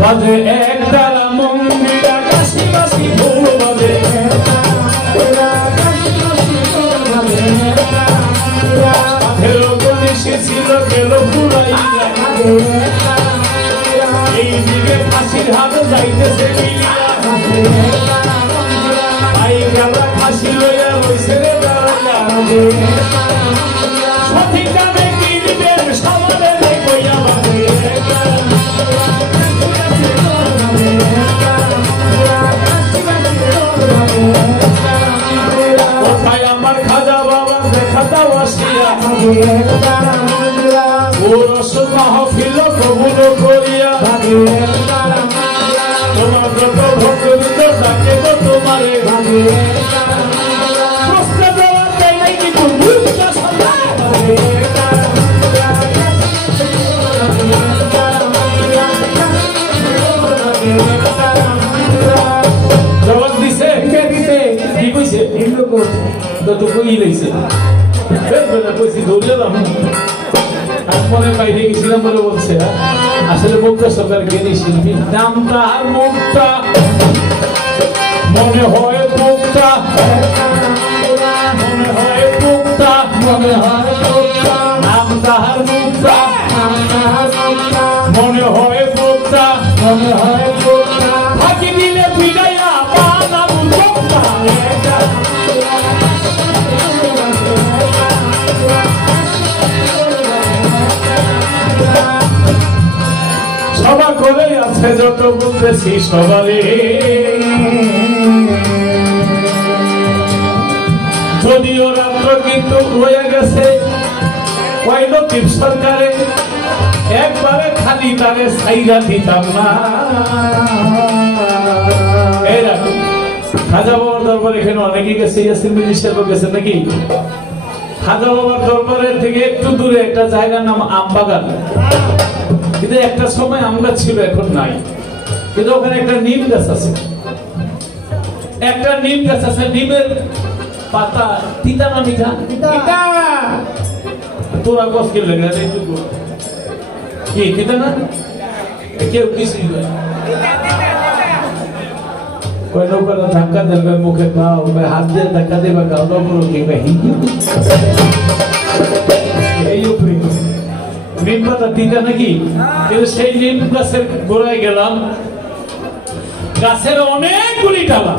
বাজে এক তারা মন্দিরা কাশি বাসি ঢোল বাজে ছিল গেল পুরাইয়া এই দিকে ফাঁসির হাতে যাইতেছে আই গালা ফাঁসি লইয়া রইছে রে দাঁড়াইয়া সঠিক দামে কিনবেন সামনে নেই বইয়া বাজে কোথায় আমার খাজা বাবা দেখা দাও আসিয়া মাহফিল কবুল করিয়া তোমার যত ভক্ত তাকে তো তোমারে প্রশ্ন দেওয়ার নাই কিন্তু জবাব দিছে কে দিছে কি কইছে যতটুকু ই লইছে কইছি ধরলাম মনে বাইরে গেছিলাম বলে বলছে আসলে মুক্তা সরকার জ্ঞানী শিল্পী নামটা আর মুক্তা মনে হয় মুক্তা মনে হয় মুক্তা মনে হয় মুক্তা নামটা আর মুক্তা মনে হয় মুক্তা মনে হয় মুক্তা ফাঁকি দিলে বিদায়া বানাবো মুক্তা সভা করে আছে যত বলতেছি সবারে যদিও রাত্র কিন্তু রয়ে গেছে ওই লতিফ সরকারে একবারে খালি তারে সাইরা দিতাম না এরকম খাজা বাবার দরবারে এখানে অনেকেই গেছে ইয়াসিন মিনিস্টার গেছে নাকি খাজা বাবার দরবারের থেকে একটু দূরে একটা জায়গার নাম আমবাগান কিন্তু একটা সময় আম গাছ ছিল এখন নাই কিন্তু ওখানে একটা নিম গাছ আছে একটা নিম গাছ আছে নিমের পাতা তিতা না মিঠা তোরা গছ কে লেগে কি তিতা না কেউ কিছুই কয় নৌকাটা ধাক্কা দেবে মুখে খাও হাত দিয়ে ধাক্কা দেবে খাও নৌকর কিংবা হিন্দু এই উপরে নিম পাতা তিতা নাকি কিন্তু সেই নিম গাছের গোড়ায় গেলাম গাছের অনেকগুলি ডালা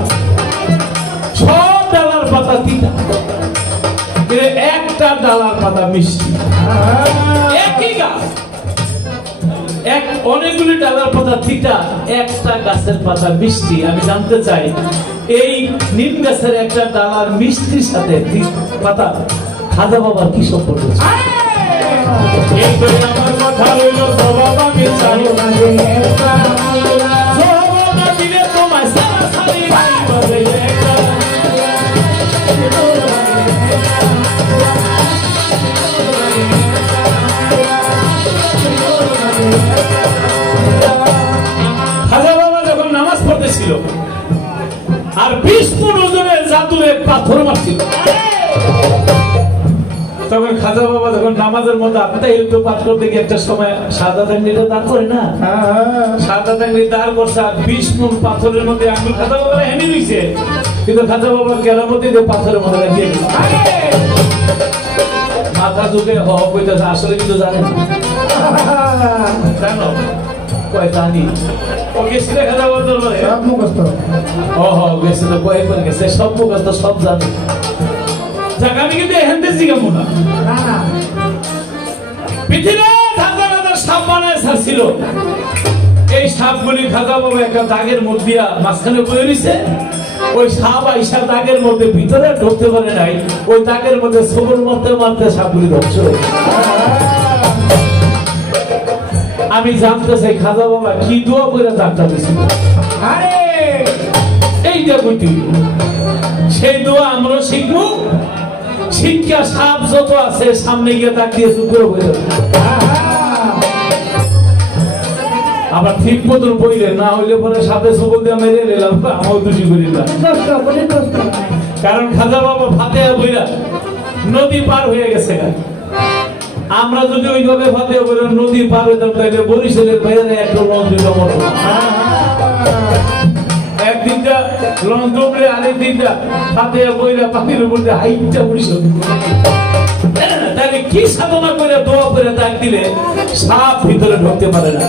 সব ডালার পাতা তিতা একটা ডালার পাতা মিষ্টি একই গাছ অনেকগুলি ডালার পাতা তিতা একটা গাছের পাতা মিষ্টি আমি জানতে চাই এই নিম গাছের একটা ডালার মিষ্টির সাথে পাতা খাজা বাবার কি সম্পর্ক আমার কথা রইল জবাব আমি চাই জবাব না দিলে তোমায় সারা সারি খাজা বাবা যখন নামাজ পড়তেছিল আর 20 ফুট ওজনের জাদুরে পাথর মারছিল তখন খাজা বাবা যখন নামাজের মধ্যে আত্মাই একটু পাঠ করতে গিয়ে একটা সময় সাদা টাঙ্গিটা দাঁড় করে না সাদা টাঙ্গি দাঁড় করছে আর 20 ফুট পাথরের মধ্যে আঙুল খাজা বাবা হেনে নিছে কিন্তু খাজা বাবা কেরামতি পাথরের মধ্যে রাখিয়ে দিচ্ছে মাথা ঢুকে হইতেছে আসলে কিন্তু জানে না জানো কয় জানি ও গেছিল খাজা বাবার দরবারে সব মুখস্থ গেছে তো কয়েকবার গেছে সব মুখস্থ সব জানে আমি কিন্তু এখান থেকে জিগাবো না পৃথিবীর হাজার হাজার সাপ বানায় ছাড়ছিল এই সাপগুলি খাজা বাবা একটা দাগের মধ্যে মাঝখানে বয়ে রয়েছে ওই সাপ আইসা দাগের মধ্যে ভিতরে ঢুকতে পারে নাই ওই দাগের মধ্যে সবর মারতে মারতে সাপগুলি ধ্বংস আমি জানতে চাই খাজা বাবা কি দোয়া করে দাগটা দিছিল আরে এইটা কইতে সেই দোয়া আমরা শিখবো শিক্ষা সাপ যত আছে সামনে গিয়ে দাগ দিয়ে চুপ করে আবার ঠিক মতন পড়িলে না হইলে পরে সাপে সবল দিয়ে মেরে নিলাম আমার দোষী করিলাম কারণ খাজা বাবা ফাতেহা বইরা নদী পার হয়ে গেছে আমরা যদি ওইভাবে ফাতে করে নদী পার হইতাম তাহলে বরিশালের বাইরে একটা লঞ্চ দিতে পারবো একদিনটা লঞ্চ ডুবলে আরেকদিনটা ফাতে বইরা পাখির উপর দিয়ে হাইটটা বরিশাল তাহলে কি সাধনা করে দোয়া করে ডাক দিলে সাপ ভিতরে ঢুকতে পারে না